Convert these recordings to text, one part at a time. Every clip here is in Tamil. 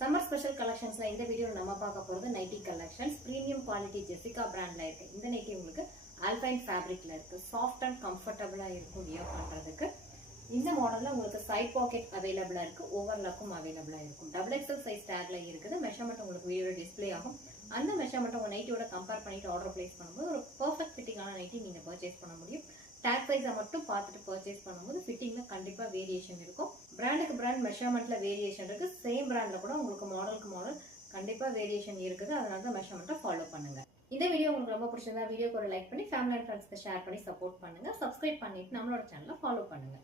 Summer special collections la இந்த வீடியோல நம்ம பார்க்க போறது nighty collections premium quality Jessica brandல இருக்கு. இந்த நைட்டி உங்களுக்கு alpine fabricல இருக்கு. Soft and comfortable-ஆ இருக்கும் wear பண்றதுக்கு. இந்த மாடல்ல உங்களுக்கு side pocket available-ஆ இருக்கு. overlock-ம் available-ஆ இருக்கும். XXL size tag-ல இருக்குது. measurement உங்களுக்கு வீடியோல display ஆகும். அந்த measurement உங்க நைட்டியோட கம்பேர் பண்ணிட்டு ஆர்டர் பிளேஸ் பண்ணும்போது ஒரு பெர்ஃபெக்ட் ஃபிட்டிங்கான நைட்டி நீங்க பர்ச்சேஸ் பண்ண முடியும். Tag size மட்டும் பார்த்துட்டு பர்ச்சேஸ் பண்ணும்போது ஃபிட்டிங்ல கண்டிப்பா வேரியேஷன் இருக்கும். பிராண்டுக்கு பிராண்ட் மெஷர்மென்ட்ல வேரியேஷன் இருக்கு. சேம் பிராண்ட்ல கூட உங்களுக்கு மாடலுக்கு மாடல் கண்டிப்பா வேரியேஷன் இருக்குது. அதனால தான் மெஷர்மென்ட்டை ஃபாலோ பண்ணுங்க. இந்த வீடியோ உங்களுக்கு ரொம்ப பிடிச்சிருந்தா வீடியோக்கு ஒரு லைக் பண்ணி ஃபேமிலி அண்ட் ஃப்ரெண்ட்ஸ்க்கு ஷேர் பண்ணி சப்போர்ட் பண்ணுங்க. சப்ஸ்கிரைப் பண்ணிட்டு நம்மளோட சேனலை ஃபாலோ பண்ணுங்க.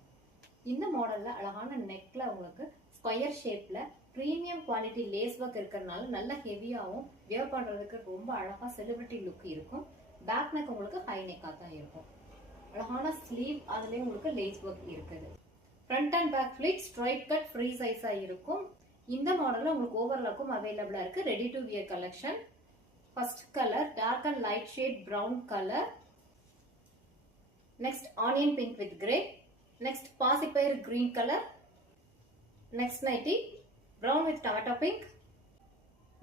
இந்த மாடல்ல அழகான நெக்ல உங்களுக்கு ஸ்கொயர் ஷேப்ல பிரீமியம் குவாலிட்டி லேஸ் ஒர்க் இருக்கிறதுனால நல்ல ஹெவியாவும் வியர் பண்றதுக்கு ரொம்ப அழகா செலிபிரிட்டி லுக் இருக்கும். பேக் நெக் உங்களுக்கு ஹை நெக்கா தான் இருக்கும். அழகான ஸ்லீவ் அதுலயே உங்களுக்கு லேஸ் ஒர்க் இருக்குது. Front and back split straight cut free சைஸா இருக்கும். இந்த மாடல்ல உங்களுக்கு ஓவர்லாக்கும் அவைலபிளா இருக்கு. Ready to wear collection. First colour dark and light shade brown colour. Next onion pink with grey. Next பாசிப்பயிர் green colour. Next nighty brown with tomato pink.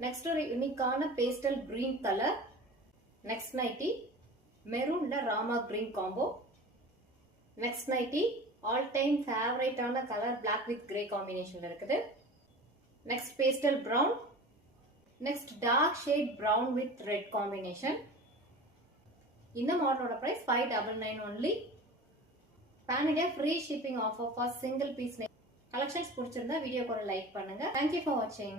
Next ஒரு யூனிக்கான pastel green colour. Next nightie மெரூன்ல Rama green combo. Next nighty all time ஃபேவரட்டான கலர் பிளாக் வித் கிரே காம்பினேஷன்ல இருக்குது. Next pastel brown. Next dark shade brown with red combination. இந்த மாடலோட price 599 only. Pan India free shipping offer for single piece. Collections பிடிச்சிருந்தா வீடியோக்கு ஒரு லைக் பண்ணுங்க. Thank you for watching.